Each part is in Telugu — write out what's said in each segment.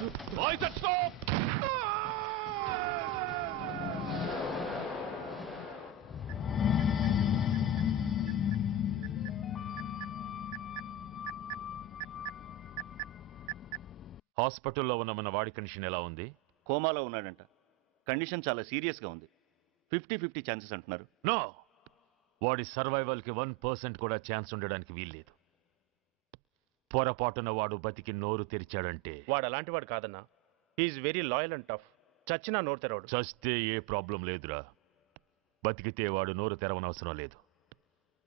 I said stop! హాస్పిటల్లో ఉన్న మన వాడి కండిషన్ ఎలా ఉంది? కోమాలో ఉన్నాడంట. కండిషన్ చాలా సీరియస్గా ఉంది. 50-50 ఛాన్సెస్ అంటున్నారు. నో, వాడి సర్వైవల్కి 1% కూడా ఛాన్స్ ఉండడానికి వీల్లేదు. పొరపాటున వాడు బతికి నోరు తెరిచాడంటే వాడు అలాంటి వాడు కాదన్నా. He's very loyal and tough. చచ్చినా నోరు తెరవడు. చస్తే ఏ ప్రాబ్లం లేదురా. బతికితే వాడు నోరు తెరవనవసరం లేదు.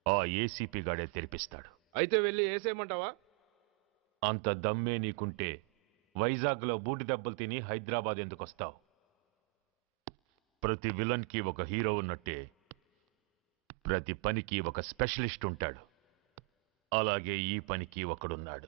ఆ ఏసీపీ గాడే తెరిపిస్తాడు. అయితే వెళ్ళి వేసేయమంటావా? అంత దమ్మే నీకుంటే వైజాగ్లో బూటి దెబ్బలు తిని హైదరాబాద్ ఎందుకు వస్తావు? ప్రతి విలన్కి ఒక హీరో ఉన్నట్టే ప్రతి పనికి ఒక స్పెషలిస్ట్ ఉంటాడు. అలాగే ఈ పనికి ఒకడున్నాడు.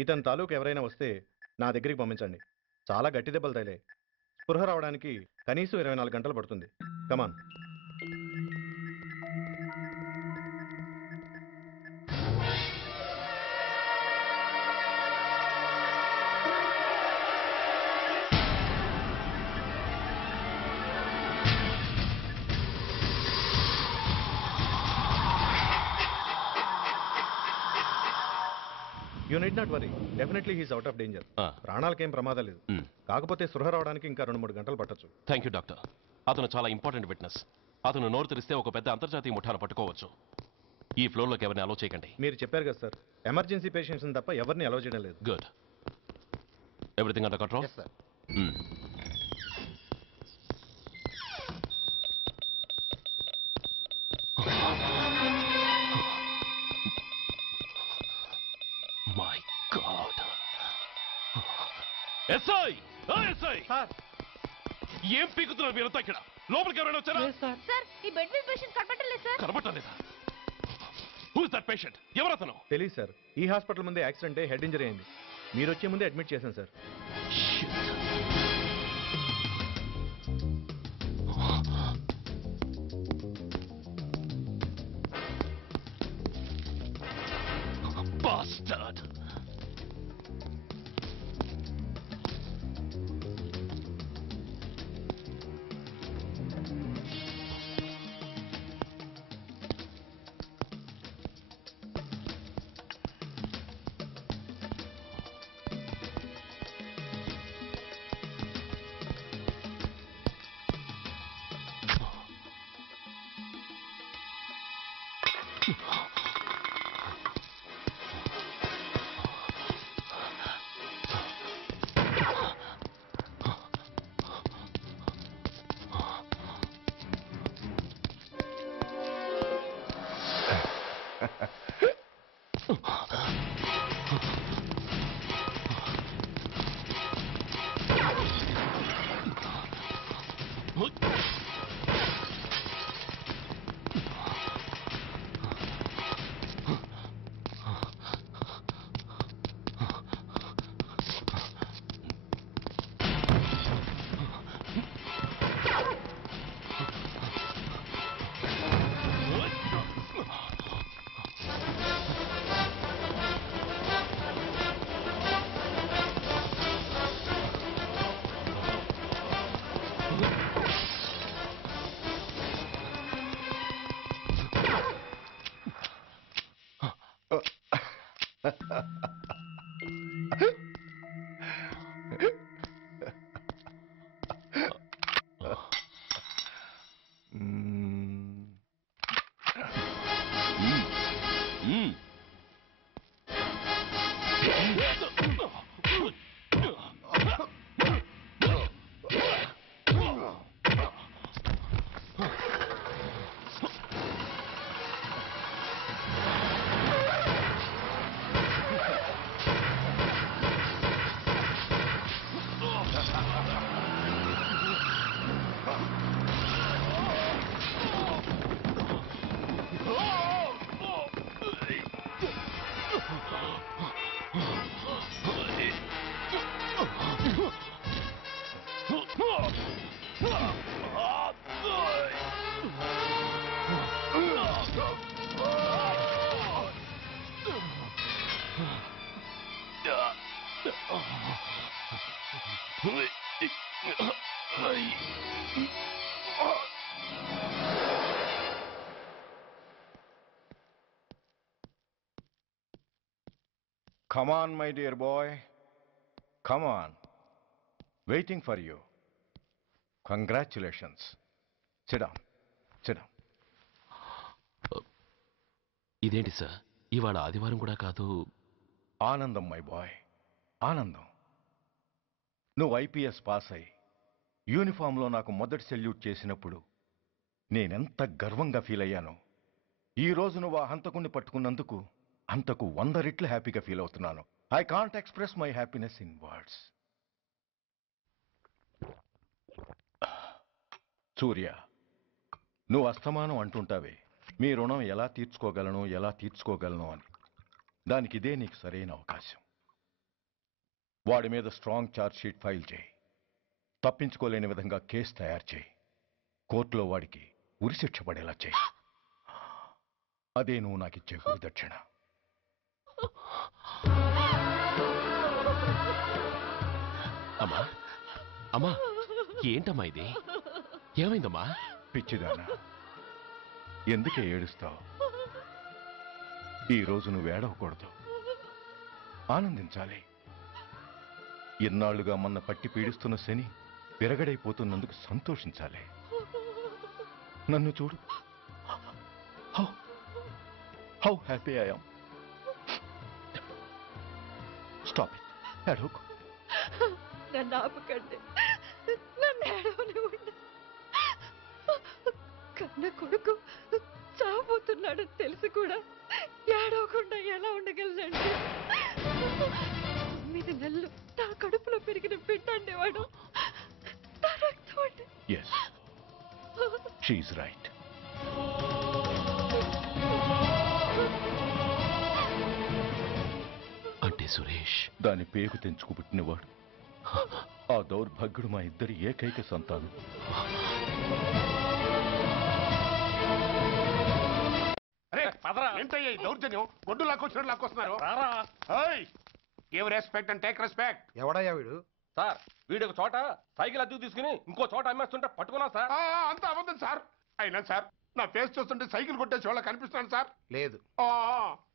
ఇతని తాలూకు ఎవరైనా వస్తే నా దగ్గరికి పంపించండి. చాలా గట్టి దెబ్బలు తగిలే. స్పృహ రావడానికి కనీసం 24 గంటలు పడుతుంది. Come on. You need not worry. Definitely he's out of danger. ప్రాణాలకేం ప్రమాదం లేదు. కాకపోతే స్పృహ రావడానికి ఇంకా 2-3 గంటలు పట్టొచ్చు. Thank you doctor. అతను చాలా ఇంపార్టెంట్ విట్నెస్. అతను నోరు తెరిస్తే ఒక పెద్ద అంతర్జాతీయ ముఠాను పట్టుకోవచ్చు. ఈ ఫ్లోర్లోకి ఎవరిని అలో చేయకండి. మీరు చెప్పారు కదా సార్, ఎమర్జెన్సీ పేషెంట్స్ తప్ప ఎవరిని అలో చేయడం లేదు. Good. Everything under control? Yes sir. My god. SI! SI! ఏం పీకుతున్నారు మీరంతా ఇక్కడ? లోపలికి ఎవరైనా వచ్చారా? సార్, ఈ బెడ్ మీద పేషెంట్ కనబడలేదు సార్. కనబట్టలేదా? Who is that patient? ఎవరతను? తెలియదు సార్. ఈ హాస్పిటల్ ముందే యాక్సిడెంట్ హెడ్ ఇంజరీ అయింది. మీరు వచ్చే ముందే అడ్మిట్ చేశాను sir. Bastard! Come on, my dear boy. Come on. Waiting for you. Congratulations. Sit down. Sit down. ఇదేంటి సార్ ఇవాళ ఆదివారం కూడా కాదు. ఆనందం మై బాయ్, ఆనందం. నువ్వు ఐపీఎస్ పాస్ అయి యూనిఫామ్లో నాకు మొదటి సెల్యూట్ చేసినప్పుడు నేనెంత గర్వంగా ఫీల్ అయ్యానో, ఈరోజు నువ్వు ఆ హంతకుణ్ణి పట్టుకున్నందుకు అంతకు 100 రెట్లు హ్యాపీగా ఫీల్ అవుతున్నాను. I can't express my happiness in words. Surya, నువ్వు అస్తమానం అంటుంటావే మీ రుణం ఎలా తీర్చుకోగలను అని. దానికి ఇదే నీకు సరైన అవకాశం. వాడి మీద స్ట్రాంగ్ ఛార్జ్ షీట్ ఫైల్ చేయి. తప్పించుకోలేని విధంగా కేసు తయారు చేయి. కోర్టులో వాడికి ఉరిశిక్ష పడేలా చేయి. అదే నువ్వు నాకిచ్చే గురుదక్షిణ. అమ్మా అమ్మా, ఏంటమ్మా ఇది? ఏమైందమ్మా? పిచ్చిదానా, ఎందుకే ఏడుస్తావు? ఈరోజు నువ్వు ఏడవకూడదు, ఆనందించాలి. ఎన్నాళ్లుగా మన పట్టి పీడిస్తున్న శని విరగడైపోతున్నందుకు సంతోషించాలి. నన్ను చూడు, how happy I am. Stop it, ఏడవకు. నన్ను ఆపకండి, నన్ను ఏడవనివ్వండి. కన్న కొడుకు చావబోతున్నాడని తెలిసి కూడా ఏడవకుండా ఎలా ఉండగలనండి? 9 నెలలు నా కడుపులో పెరిగిన బిడ్డ అండి వాడు. నా రక్తం అండి. Yes, she's right. అంటే సురేష్ దాని పేగు తెంచుకు పుట్టినవాడు. ఆ దౌర్భాగ్యుడు మా ఇద్దరి ఏకైక సంతానం. ఏంటయ్యా ఈ దౌర్జన్యం? గొడ్డు లాక్కొచ్చినట్టు లాక్కొస్తున్నారు. Give respect and take respect. ఎవడయ్యా వీడు? సార్ వీడు ఒక చోట సైకిల్ అద్దెకు తీసుకుని ఇంకో చోట అమ్మేస్తుంటే పట్టుకున్నా సార్. అంత అబద్ధం సార్. అయినా సార్ నా ఫేస్ చూస్తుంటే సైకిల్ కొట్టేసి వాళ్ళ కనిపిస్తున్నాను సార్. లేదు,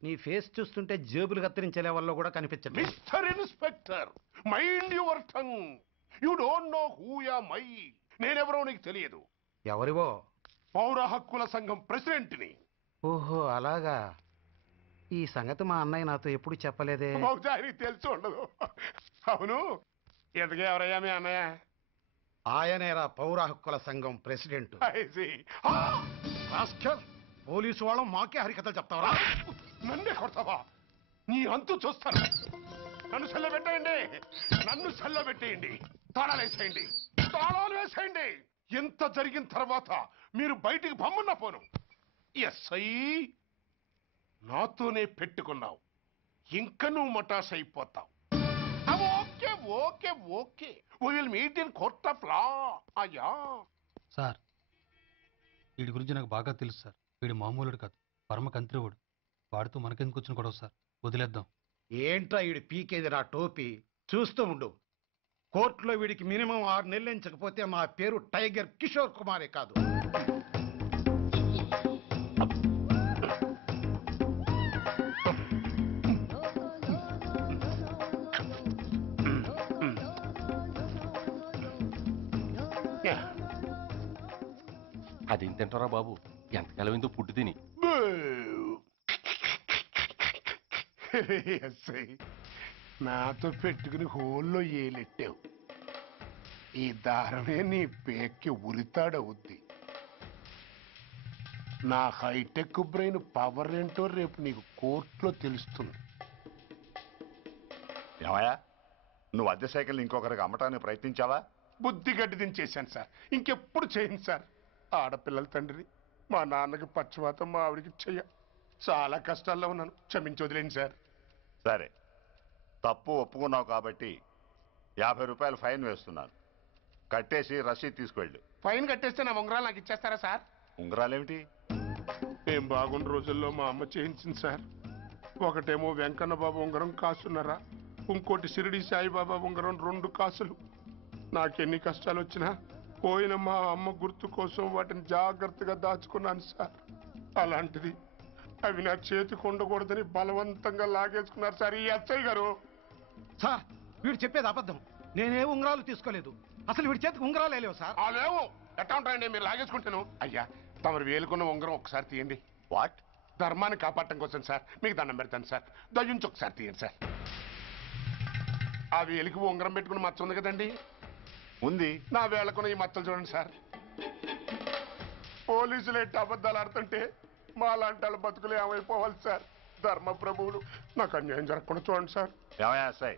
నీ ఫేస్ చూస్తుంటే జేబులు కత్తిరించే లెవెల్లో కూడా కనిపించట్లేదు. Mister inspector, mind your tongue. You don't know who am I. నేనెవరో నీకు తెలియదు. ఎవరివో? పౌర హక్కుల సంఘం ప్రెసిడెంట్ని. ఓహో అలాగా. ఈ సంగతి మా అన్నయ్య నాతో ఎప్పుడు చెప్పలేదే. బహుశా ఆయనకి తెలిసి ఉండదు. అవును, ఎందుకే ఎవరయ్యా మీ అన్నయ్య? ఆయనేరా పౌర హక్కుల సంఘం president. I see. Rascal, police వాళ్ళం మాకే హరికథలు చెప్తావరా? నన్నే కొడతావా? నీ అంతు చూస్తాను. నన్ను సెల్లబెట్టేయండి, నన్ను సెల్లబెట్టేయండి. తాళాలు వేసేయండి, తాళాలు వేసేయండి. ఎంత జరిగిన తర్వాత మీరు బయటికి బొమ్మన్న పోను. ఎస్ఐ, నాతోనే పెట్టుకున్నావు, ఇంకా నువ్వు మటాస్ అయిపోతావు. Okay okay okay, we will meet in court of law. అయ్యా సార్, వీడి గురించి నాకు బాగా తెలుసు సార్. వీడు మామూలుడు కాదు, పరమ కంత్రివుడు. వాడితో మనకెందుకు వచ్చిన గొడవ సార్, వదిలేద్దాం. ఏంట్రా వీడి పీకేది నా టోపీ? చూస్తూ ఉండు. కోర్టులో వీడికి మినిమం 6 నెలలు ఎంచకపోతే మా పేరు టైగర్ కిషోర్ కుమారే కాదు. అదేం తింటారా బాబు, ఎంతకాలం ఏందో పుట్టి తిని. ఎస్ఐ, నాతో పెట్టుకుని హోల్లో ఏలెట్టావు. ఈ దారమే నీ పేక్కి ఉరితాడవుద్ది. నా హైటెక్ బ్రెయిన్ పవర్ ఏంటో రేపు నీకు కోర్టులో తెలుస్తుంది. ఏమయ్యా, నువ్వు అద్దె సైకిల్ ఇంకొకరికి అమ్మటానికి ప్రయత్నించావా? బుద్ధి గడ్డి దించేశాను సార్, ఇంకెప్పుడు చేయను సార్. ఆడపిల్లల తండ్రి, మా నాన్నకి పక్షవాతం, మా ఆవిడికి చెయ్య. చాలా కష్టాల్లో ఉన్నాను, క్షమించి వదిలేండి సార్. సరే, తప్పు ఒప్పుకున్నావు కాబట్టి 50 రూపాయలు ఫైన్ వేస్తున్నాను. కట్టేసి రసీదు తీసుకువెళ్ళు. ఫైన్ కట్టేస్తే నా ఉంగరాలు నాకు ఇచ్చేస్తారా సార్? ఉంగరాలేమిటి? ఏం బాగుండు రోజుల్లో మా అమ్మ చేయించింది సార్. ఒకటేమో వెంకన్న బాబు ఉంగరం కాసున్నరా, ఇంకోటి షిరిడి సాయిబాబా ఉంగరం 2 కాసులు. నాకెన్ని కష్టాలు వచ్చినా పోయిన మా అమ్మ గుర్తు కోసం వాటిని జాగ్రత్తగా దాచుకున్నాను సార్. అలాంటిది అవి నా చేతికి ఉండకూడదని బలవంతంగా లాగేసుకున్నారు సార్ ఈ ఎస్ఐ గారు. సార్ వీడు చెప్పేది అబద్ధం. నేనే ఉంగరాలు తీసుకోలేదు. అసలు వీడి చేతికి ఉంగరాలు లేవు సార్. లేవు, ఎట్టా ఉంటాయండి మీరు లాగేసుకుంటాను. అయ్యా, తమరు వేలుకున్న ఉంగరం ఒకసారి తీయండి. వాట్? ధర్మాన్ని కాపాడటం కోసం సార్, మీకు దండం పెడతాను సార్. దయ్యుంచి ఒకసారి తీయండి సార్. ఆ వేలికి ఉంగరం పెట్టుకుని మచ్చ ఉంది కదండి? ఉంది. నా వేళకున్న ఈ మచ్చలు చూడండి సార్. పోలీసులు ఎట్టి అబద్ధాలు ఆడుతుంటే మా లాంటి వాళ్ళ బతుకులు ఏమైపోవాలి సార్? ధర్మ ప్రభువులు, నాకు అన్యాయం జరగకుండా చూడండి సార్. ఏమయ్యా ఎస్ఐ,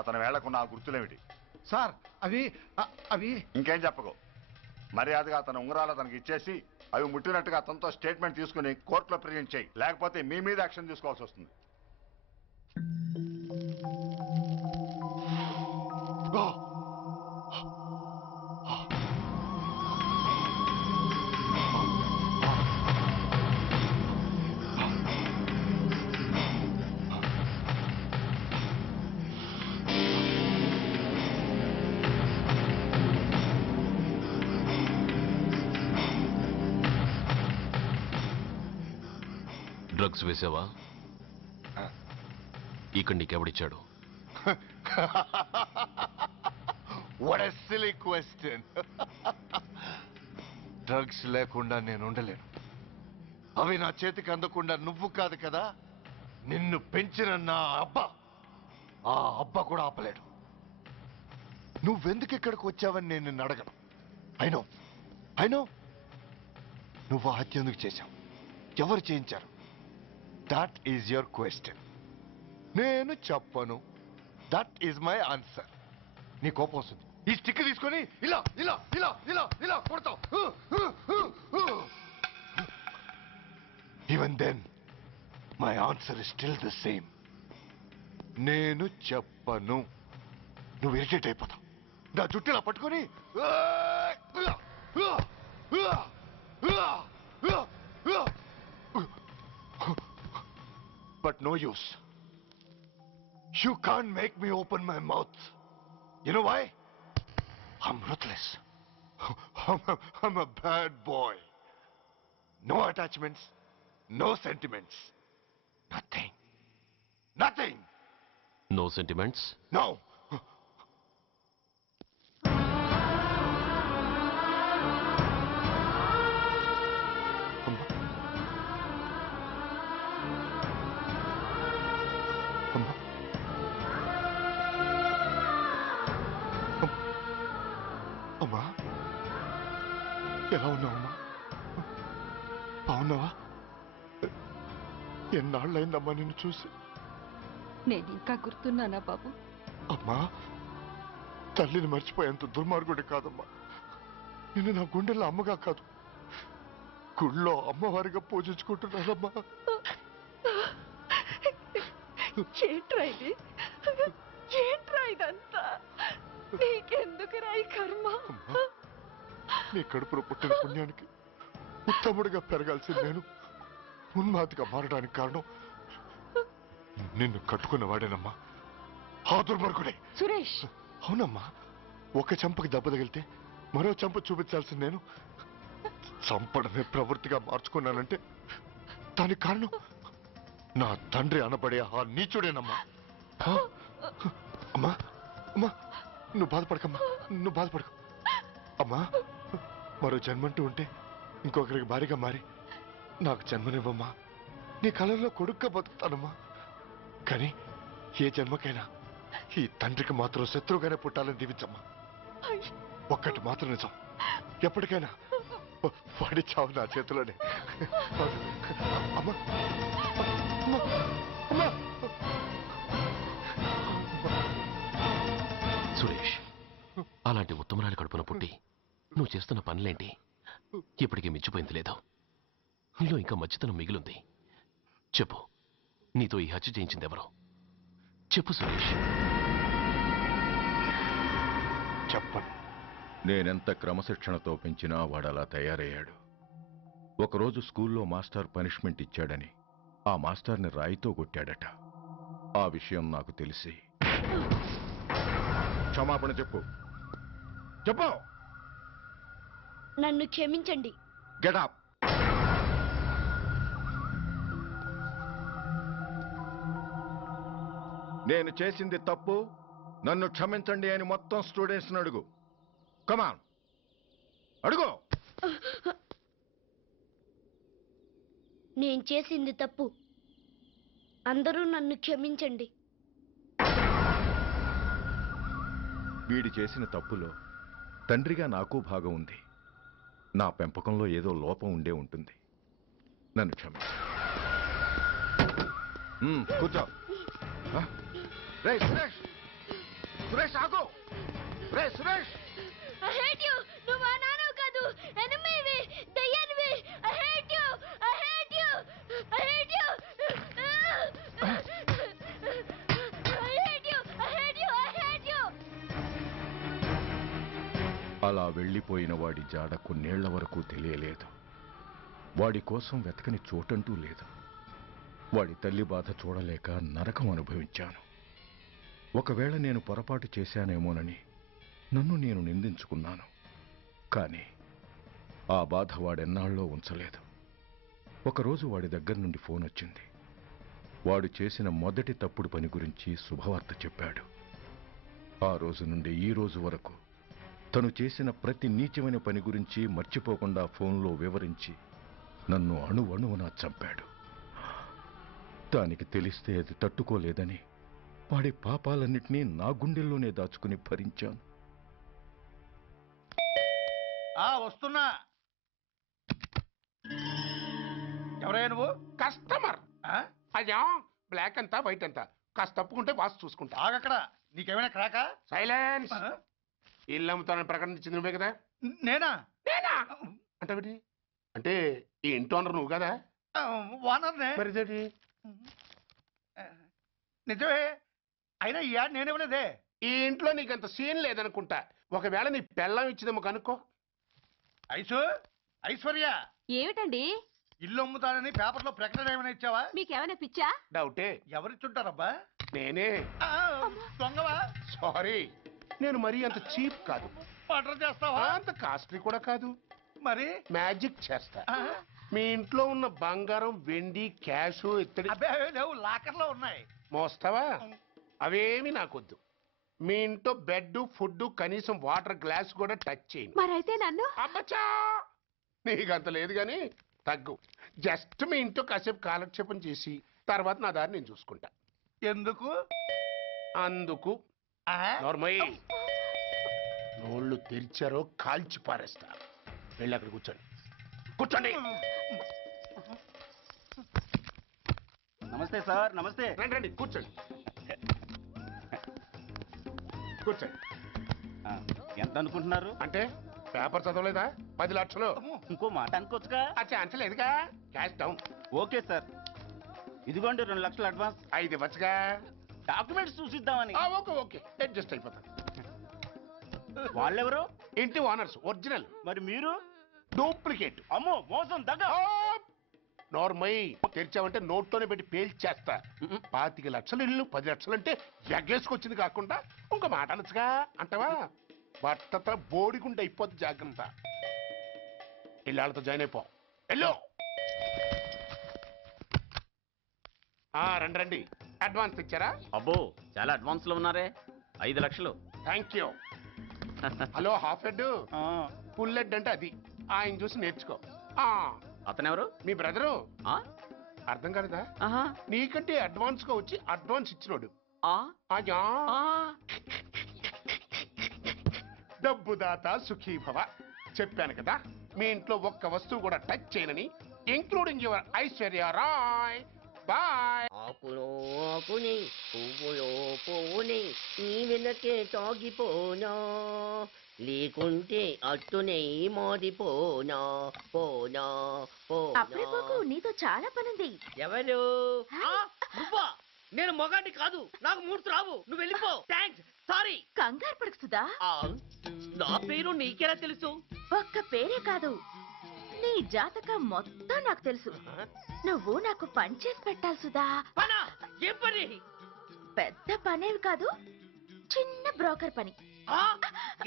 అతని వేళకున్న ఆ గుర్తులేమిటి? సార్ అవి ఇంకేం చెప్పకు. మర్యాదగా అతని ఉంగరాలు అతనికి ఇచ్చేసి అవి ముట్టినట్టుగా అతనితో స్టేట్మెంట్ తీసుకుని కోర్టులో ప్రజెంట్ చేయి. లేకపోతే మీ మీద యాక్షన్ తీసుకోవాల్సి వస్తుంది. డ్రగ్స్ వేసావా? ఇక్కడ నీకెవడిచ్చాడు? What a silly question. Drugs లేకుండా నేను ఉండలేను. అవి నా చేతికి అందకుండా నువ్వు కాదు కదా, నిన్ను పెంచిన నా అబ్బా, ఆ అబ్బా కూడా ఆపలేడు. నువ్వెందుకు ఇక్కడికి వచ్చావని నేను నిన్ను అడగను. అయినో నువ్వు ఆ హత్య ఎందుకు చేశావు? ఎవరు చేయించారు? That is your question. నేను చెప్పను. That is my answer. నీ కోపం వస్తుంది, ఈ స్టిక్ తీసుకొని ఇలా ఇలా ఇలా ఇలా ఇలా కొడతావు. Even then my answer is still the same. నేను చెప్పను. నువ్వు ఇరిటేట్ అయిపోతావు. నా జుట్టిలా పట్టుకొని but no use. You can't make me open my mouth. You know why? I'm ruthless. I'm a bad boy. No attachments, no sentiments. Nothing. No sentiments? No. అమ్మా, ఎలా ఉన్నావమ్మా? బాగున్నావా? ఎన్నాళ్ళైందమ్మా నిన్ను చూసి? నేను ఇంకా గుర్తున్నానా బాబు? అమ్మా, తల్లిని మర్చిపోయేంత దుర్మార్గుడి కాదమ్మా. నిన్ను నా గుండెల్లో అమ్మగా కాదు, గుళ్ళో అమ్మవారిగా పూజించుకుంటున్నానమ్మా. ఏంట్రా ఇదంతా? నీకెందుకు రాయి కర్మ? నీ కడుపులో పుట్టిన పుణ్యానికి ఉత్తముడిగా పెరగాల్సిన నేను ఉన్మాదిగా మారడానికి కారణం నిన్ను కట్టుకున్నవాడేనమ్మా. ఆ దుర్మార్గుడే సురేష్. అవునమ్మా, ఒక చంపకి దెబ్బ తగిలితే మరో చంప చూపించాల్సిన నేను చంపడమే ప్రవృత్తిగా మార్చుకున్నానంటే దానికి కారణం నా తండ్రి అనబడే ఆ నీచుడేనమ్మా. అమ్మా అమ్మా, నువ్వు బాధపడకమ్మా, నువ్వు బాధపడకు. అమ్మా, మరో జన్మంటూ ఉంటే ఇంకొకరికి భారీగా మారి నాకు జన్మనివ్వమ్మా. నీ కళల్లో కొడుగ్గా బతుకుతానమ్మా. కానీ ఏ జన్మకైనా ఈ తండ్రికి మాత్రం శత్రువుగానే పుట్టాలని దీవించమ్మా. ఒక్కటి మాత్రం నిజం, ఎప్పటికైనా వాడి చావు నా చేతిలోనే. అమ్మా అమ్మా అమ్మా. సురేష్, అలాంటి ఉత్తమరాలి కడుపున పుట్టి నువ్వు చేస్తున్న పనులేంటి? ఇప్పటికీ మించిపోయింది లేదు. నీలో ఇంకా మంచితనం మిగిలింది. చెప్పు, నీతో ఈ హత్య చేయించింది ఎవరు? చెప్పు సురేష్. చెప్పను. నేనెంత క్రమశిక్షణతో పెంచినా వాడలా తయారయ్యాడు. ఒకరోజు స్కూల్లో మాస్టర్ పనిష్మెంట్ ఇచ్చాడని ఆ మాస్టర్ని రాయితో కొట్టాడట. ఆ విషయం నాకు తెలిసి క్షమాపణ చెప్పు. చెప్పు. నన్ను క్షమించండి. Get up. నేను చేసింది తప్పు, నన్ను క్షమించండి అని మొత్తం స్టూడెంట్స్ని అడుగు. కమాన్, అడుగు. నేను చేసింది తప్పు, అందరూ నన్ను క్షమించండి. వీడి చేసిన తప్పులో తండ్రిగా నాకు భాగం ఉంది. నా పెంపకంలో ఏదో లోపం ఉండే ఉంటుంది. నన్ను క్షమించు. కూర్చో. రే సురేష్, సురేష్ ఆగు. రే సురేష్. I hate you. నువ్వు మా నాన్నవు కాదు, ఎనిమివి, దయ్యానివి. I hate you. I hate you. I hate you. I hate you. I hate you. I hate you. అలా వెళ్ళిపోయిన వాడి జాడ కొన్నేళ్ల వరకు తెలియలేదు. వాడి కోసం వెతకని చోటంటూ లేదు. వాడి తల్లి బాధ చూడలేక నరకం అనుభవించాను. ఒకవేళ నేను పొరపాటు చేశానేమోనని నన్ను నేను నిందించుకున్నాను. కానీ ఆ బాధ వాడెన్నాళ్ళలో ఉంచలేదు. ఒకరోజు వాడి దగ్గర నుండి ఫోన్ వచ్చింది. వాడు చేసిన మొదటి తప్పుడు పని గురించి శుభవార్త చెప్పాడు. ఆ రోజు నుండి ఈ రోజు వరకు తను చేసిన ప్రతి నీచమైన పని గురించి మర్చిపోకుండా ఫోన్లో వివరించి నన్ను అణువణువునా చంపాడు. దానికి తెలిస్తే అది తట్టుకోలేదని వాడి పాపాలన్నిటినీ నా గుండెల్లోనే దాచుకుని భరించాను. వస్తున్నా. ఎవరయ్యా నువ్వు? కస్టమర్. అయ్యా, బ్లాక్ అంతా వైట్ అంతా కాస్త తప్పుకుంటే బాస్ చూసుకుంటా. ఆగక్కడ. నీకేమైనా క్రాకా? సైలెన్స్. ఇల్లు అమ్ముతానని ప్రకటించింది నువ్వే కదా? నేనా? నేనా అంటే అంటే ఈ ఇంటి ఓనర్ నువ్వు కదా? ఓనర్నే. మరి ఇదేంటి? నిజమే. అయినా ఈ యాడ్ నేనేమలేదే. ఈ ఇంట్లో నీకంత సీన్ లేదనుకుంటా. ఒకవేళ నీ పెళ్ళం ఇచ్చిందేమో కనుక్కో. ఐశ్వర్య, ఏమిటండి? ఇల్లు అమ్ముతానని పేపర్లో ప్రకటన ఏమైనా ఇచ్చావా? మీకేమైనా పిచ్చా? డౌటే. ఎవరిచ్చుంటారబ్బా? నేనే. దొంగవా? సారీ, నేను మరీ అంత చీప్ కాదు. మర్డర్ చేస్తావా? అంత కాస్ట్లీ కూడా కాదు. మరి మ్యాజిక్ చేస్తా. మీ ఇంట్లో ఉన్న బంగారం, వెండి, క్యాష్, ఇత్తడి లేవు, లాకర్లో ఉన్నాయి. మోస్తావా? అవేమి నాకొద్దు. మీ ఇంట్లో బెడ్, ఫుడ్, కనీసం వాటర్ గ్లాస్ కూడా టచ్ చేయను. మరైతే నన్ను అబ్బచ్చా, నీకంత లేదు గాని తగ్గు. జస్ట్ మీ ఇంట్లో కాసేపు కాలక్షేపం చేసి తర్వాత నా దారి నేను చూసుకుంటా. ఎందుకు? అందుకు. నోర్మయ్య, నోళ్ళు తెరిచారో కాల్చి పారేస్తా. వెళ్ళి అక్కడ కూర్చోండి. కూర్చోండి. నమస్తే సార్. నమస్తే. రండి రండి, కూర్చోండి. కూర్చోండి. ఎంత అనుకుంటున్నారు? అంటే పేపర్ చదవలేదా? 10 లక్షలు. ఇంకో మాట అనుకోవచ్చుగా. ఆ ఛాన్స్ లేదుగా. Cash down. ఓకే సార్, ఇదిగోండి 2 లక్షలు అడ్వాన్స్. 5 ఇవ్వచ్చుగా. డాక్యుమెంట్స్ చూసిద్దామని. ఓకే ఓకే, అడ్జస్ట్ అయిపోతాను. వాళ్ళెవరు? ఇంటి ఓనర్స్, ఒరిజినల్. మరి మీరు? డూప్లికేట్. అమ్మో, మోసం, దగ్గ. నోర్మై, తెరిచామంటే నోట్తోనే పెట్టి పేల్చేస్తా. 25 లక్షలు ఇల్లు 10 లక్షలు అంటే ఎగ్గేసుకొచ్చింది కాకుండా ఇంకో మాట అనొచ్చుగా. అంటావా? బట్టతో బోడిగుండి అయిపోద్ది. జాగ్రత్త. ఇళ్ళతో జాయిన్ అయిపో. ఎల్లో. రండి రండి. అడ్వాన్స్ ఇచ్చారా? అబ్బో, చాలా అడ్వాన్స్ లో ఉన్నారే. 5 లక్షలు. Thank you. Hello, half head. Full head అంటే అది. ఆయన చూసి నేర్చుకో. అతనెవరు? మీ బ్రదరు. అర్థం కాలేదా? నీకంటే అడ్వాన్స్ గా వచ్చి అడ్వాన్స్ ఇచ్చినోడు. డబ్బుదాత సుఖీభవ. చెప్పాను కదా మీ ఇంట్లో ఒక్క వస్తువు కూడా టచ్ చేయనని, including your Aishwarya Rai. Bye. ఆకులో ఆకుని పువ్వులో పువ్వుని నీ వెనకే తాగిపోనా, లేకుంటే అట్టునే మారిపోనా పోనా అప్పుడే పోకు, నీతో చాలా పనుంది. ఎవరు? నువ్వా? నేను మొగాడిని కాదు, నాకు మూర్తి రావు. నువ్వు వెళ్ళిపో. Thanks, sorry. కంగారు పడుకుతుందా? నా పేరు నీకెలా తెలుసు? ఒక్క పేరే కాదు, నీ జాతకం మొత్తం నాకు తెలుసు. నువ్వు నాకు పని చేసి పెట్టాలి సుధా. ఏం పని? పెద్ద పనేవి కాదు, చిన్న బ్రోకర్ పని.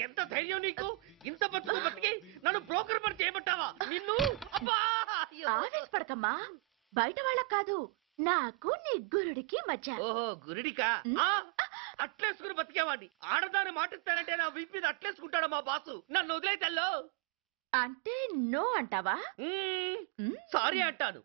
ఎంత ధైర్యం నీకు? ఇంత బతికి నన్ను బ్రోకర్ పని చేయబట్టావా? నిన్ను ఆవేశపడకమ్మా, బయట వాళ్ళకి కాదు, నాకు నీ గురుడికి మధ్య. ఓహో, గురుడికా? అట్లేసుకుని బతికేవాడిని. ఆడదాన్ని మాటిస్తానంటే నా వీపు మీద అట్లేసుకుంటాడు మా బాసు. నన్ను వదిలేతల్లో అంటే నో అంటావా? సారీ అంటాను.